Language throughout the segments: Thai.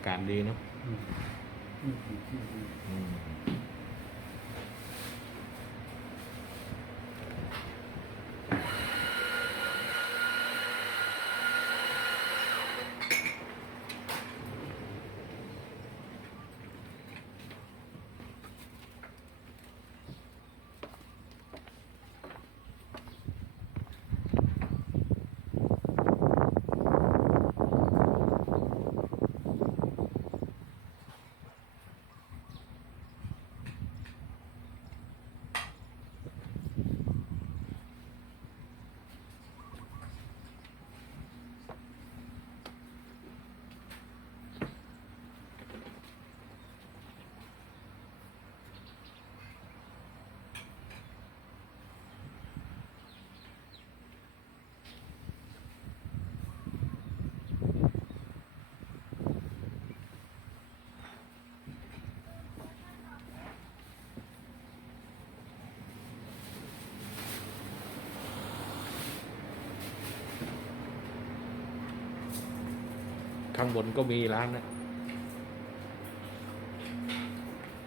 ากาศดีเนาะ ข้างบนก็มีร้านนะ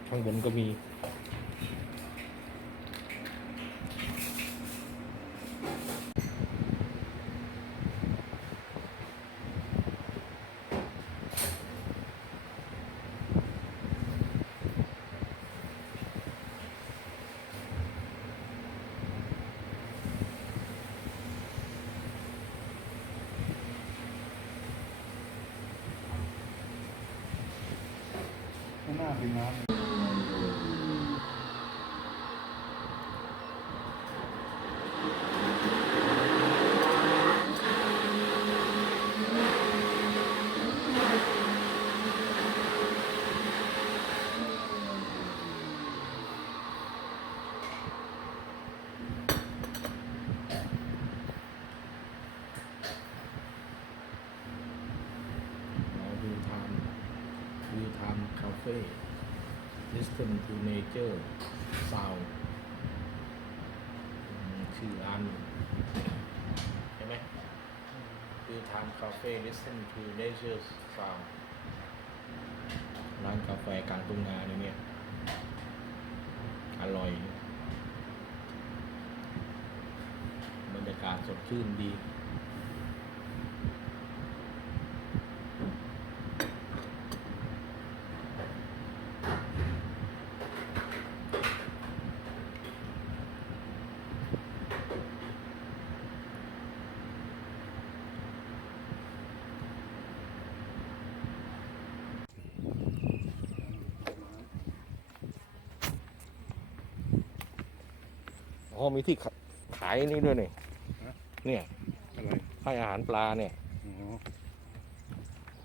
ข้างบนก็มี ข้างหน้าเป็นน้ำ เราดูทานดูทาน คาเฟ่ listen to nature sound ชื่อร้านใช่ไหมดูทานคาเฟ่ listen to nature sound ร้านกาแฟกลางทุ่งนาเนี่ยเนี่ยอร่อย บรรยากาศสดชื่นดี อ๋อมีที่ขาขายนี่ด้วยนี่เนี่ยอะไรให้อาหารปลาเนี่ยอ๋อ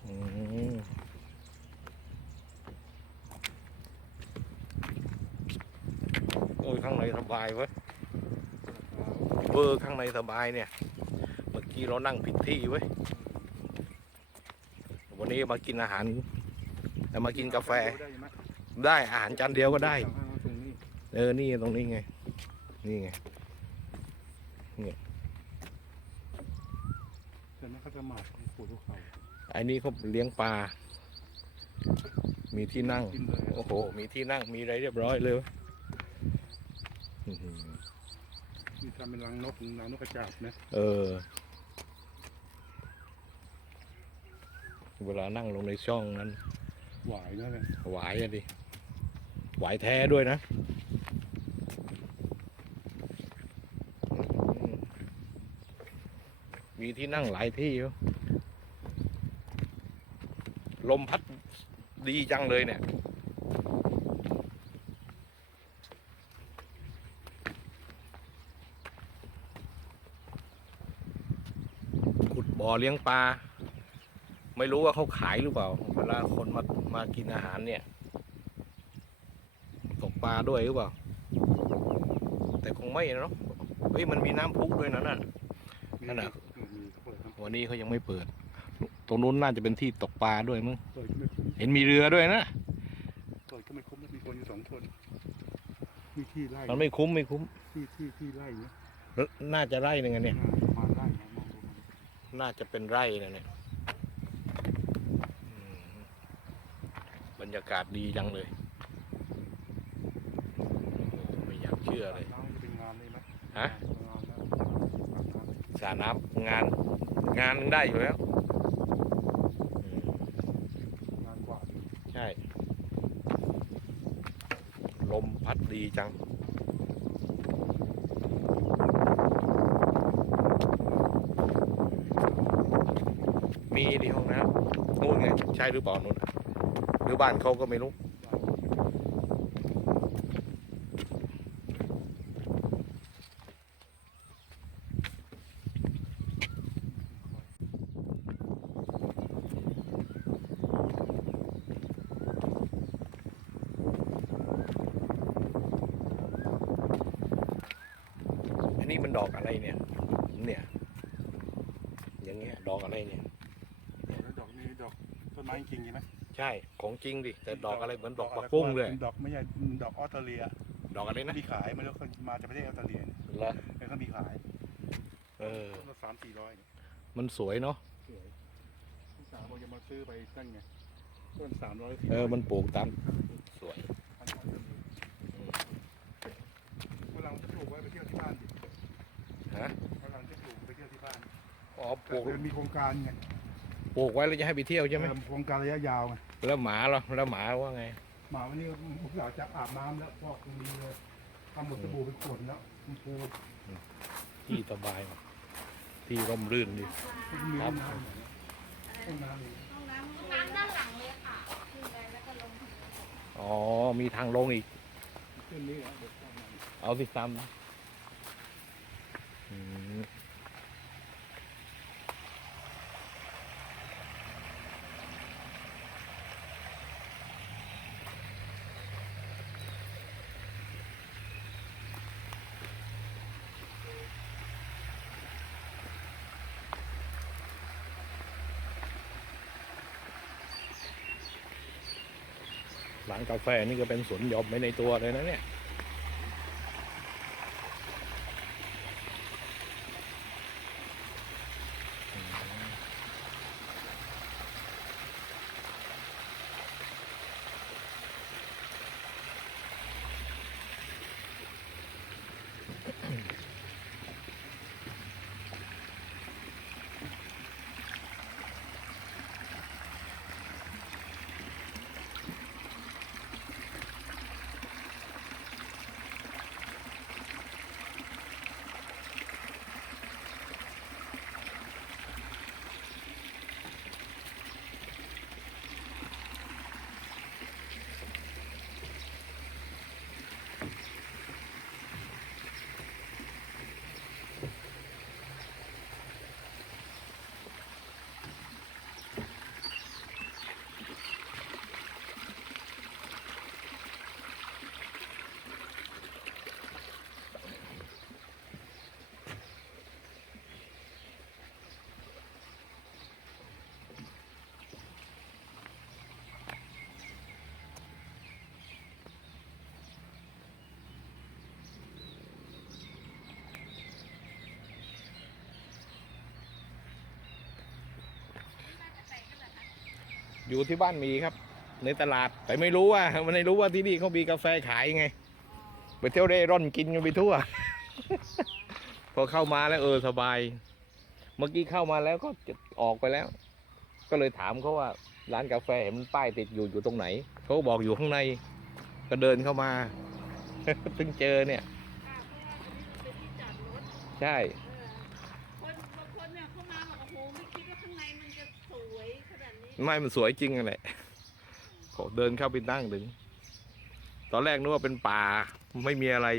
อืมโอ้ยข้างในสบายเว้ยเบอร์ข้างในสบายเนี่ย เมื่อกี้เรานั่งผิดที่เว้ยวันนี้มากินอาหารแต่มากินกาแฟ ได้อาหารจานเดียวก็ได้ เอาเอาตรงนี้เออนี่ตรง นี้ไงนี่ไงแต่นั้นเขาจะหมักปูภูเขาไอ้นี่เขาเลี้ยงปลา มีที่นั่งกินเลยโอ้โห มีที่นั่ง มีอะไรเรียบร้อยเลยเว้ยอื้อหือมีทำเป็นรังนกรังนกกระจาบนะ เออ เวลานั่งลงในช่องนั้น หวายนั่นแหละหวายอะดิ หวายแท้ด้วยนะอืม มีที่นั่งหลายที่อยู่ลมพัดดีจังเลยเนี่ยขุดบ่อเลี้ยงปลาไม่รู้ว่าเขาขายหรือเปล่า เวลาคนมามากินอาหารเนี่ย ตกปลาด้วยหรือเปล่า แต่คงไม่นะเนาะเฮ้ยมันมีน้ำพุด้วยนะนั่นนั่นน่ะ วันนี้เขายังไม่เปิด ตรงนู้นน่าจะเป็นที่ตกปลาด้วยมั้งเปิดก็ไม่คุ้มเห็นมีเรือด้วยนะเปิดก็ไม่คุ้มแล้วมีคนอยู่สองคนมีที่ไร่มันไม่คุ้มไม่คุ้มที่ที่ที่ไร่เนี่ยน่าจะไร่หนึ่งอะเนี่ย ประมาณไร่นะมองดูมันน่าจะเป็นไร่นะเนี่ยอืมบรรยากาศดีจังเลยโอ้โหไม่อยากเชื่อเลย น้ำจะเป็นงานเลยไหมฮะ งานแล้วอาบน้ำสระน้ำงาน งานได้อยู่แล้วอืมงานกว่าดใช่ ลมพัดดีจังมีดีห้องน้ำนู่นไงใช่หรือเปล่านู่นน่ะหรือบ้านเขาก็ไม่รู้ อั นนี้มันดอกอะไรเนี่ย เนี่ย อย่างเงี้ยดอกอะไรเนี่ย แล้วดอกนี้ดอกต้นไม้จริงๆใช่ไหมใช่ ของจริงดิ แต่ดอกอะไรเหมือนดอกปักกุ้งเลย ดอกไม่ใช่ดอกออสเตรเลีย ดอกอะไรนะมีขายไม่รู้คนมาจากประเทศออสเตรเลียเหรอแล้วเขามีขาย เออต้นละสามสี่ร้อยมันสวยเนาะสวยลูกสาวบอกจะมาซื้อไปตั้งไงต้นสามร้อยเออ มันปลูกตามสวย วันหลังจะปลูกไว้ไปเที่ยวที่บ้านดิ ฮะ วันหลังจะปลูกไปเที่ยวที่บ้าน อ๋อปลูกแต่มีโครงการไงปลูกไว้แล้วจะให้ไปเที่ยวใช่ไหมเออโครงการระยะยาวไงแล้วหมาเหรอแล้วหมาว่าไง หมาวันนี้ลูกสาวจะอาบน้ำแล้วพอกตรงนี้เลยทำหมดสบู่เป็นขวดแล้วคุณครูที่สบายที่ร่มรื่นดีมีครัห้บองน้ำห้องน้ำมีห้องน้ำห้องน้ำด้านหลังเลยค่ะขึ้นไปแล้วก็ลงอ๋อมีทางลงอีกขึ้นนี่นะเด็กเข้ามาเอาสิตามอืม ร้านกาแฟนี่ก็เป็นสวนหย่อมไปในตัวเลยนะเนี่ย อยู่ที่บ้านมีครับ ในตลาดแต่ไม่รู้ว่ามันไม่รู้ว่าที่นี่เขามีกาแฟขายไง ไปเที่ยวเร่ร่อนกินกันไปทั่ว พอเข้ามาแล้วเออสบาย เมื่อกี้เข้ามาแล้วก็จะออกไปแล้ว ก็เลยถามเขาว่าร้านกาแฟเห็นป้ายติดอยู่อยู่ตรงไหนเขาก็บอกอยู่ข้างใน ก็เดินเข้ามาเพิ่งเจอเนี่ย ใช่ ไม่มันสวยจริงอะแหละเดินเข้าไปนั่งถึง ตอนแรกนึกว่าเป็นป่าไม่มีอะไร